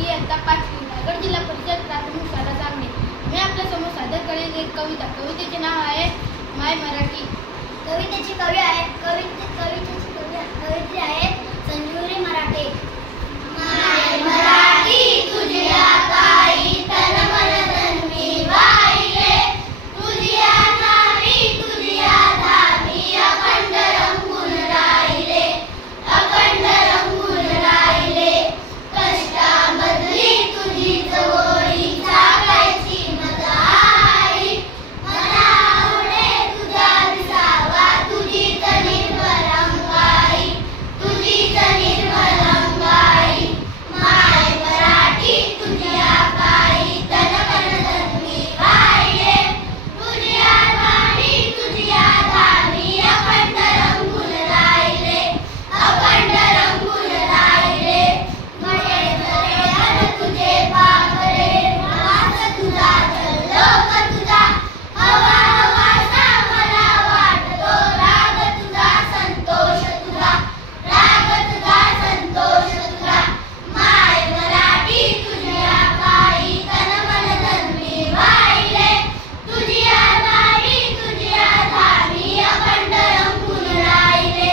मी इयत्ता 5वी रायगड जिल्हा परिषद प्राथमिक शाळा सांगली. मी आपल्या समोर सादर करेल एक कविता. कवितेचे नाव आहे माय मराठी. कवितेची कवी आहे संजीवनी मराठे. माय मराठी तुझ्या काही तन मन धन मी वाहिले, तुझ्या नावी तुझ्या धामी अखंड रंगून राहिले, अखंड रंगून राहिले. कष्टामधली तुझी जवळी जागायची मजा आई, मला आवडे तुझा दिसावा तुझीच निर्मल अंगाई, तुझीच निर्मल अंगाई. माय मराठी तुझ्या काही तन मन धन मी वाहिले, तुझ्या नावी तुझ्या धामी अखंड रंगून राहिले, अखंड रंगून राहिले. मळे मळे अन तुझे पाखरे, वास तुझा जल्लोक तुझा, हवा हवासा मला वाटतो राग तुझा संतोष तुझा, राग तुझा संतोष तुझा. माय मराठी तुझ्या काही तन मन धन मी वाहिले, तुझ्या नावी तुझ्या धामी अखंड रंगून राहिले,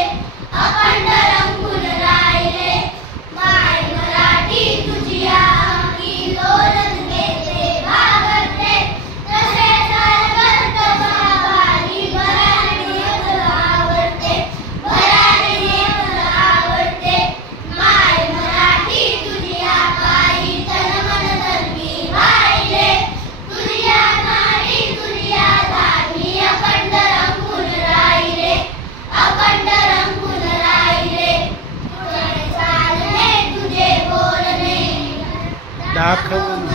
अखंड रंगून राहिले. माय मराठी तुझ्या अंगी लोलन घेते भागते, तसे सरगर्द भावानी भरारी आवडते, भरारी आवडते. माय मराठी तुझ्या काही तन मन धन मी वाहिले, तुझ्या नावी तुझ्या धामी अखंड रंगून राहिले, अखंड रंगून राहिले. तुझे चालणे तुझे बोलणे दाखवून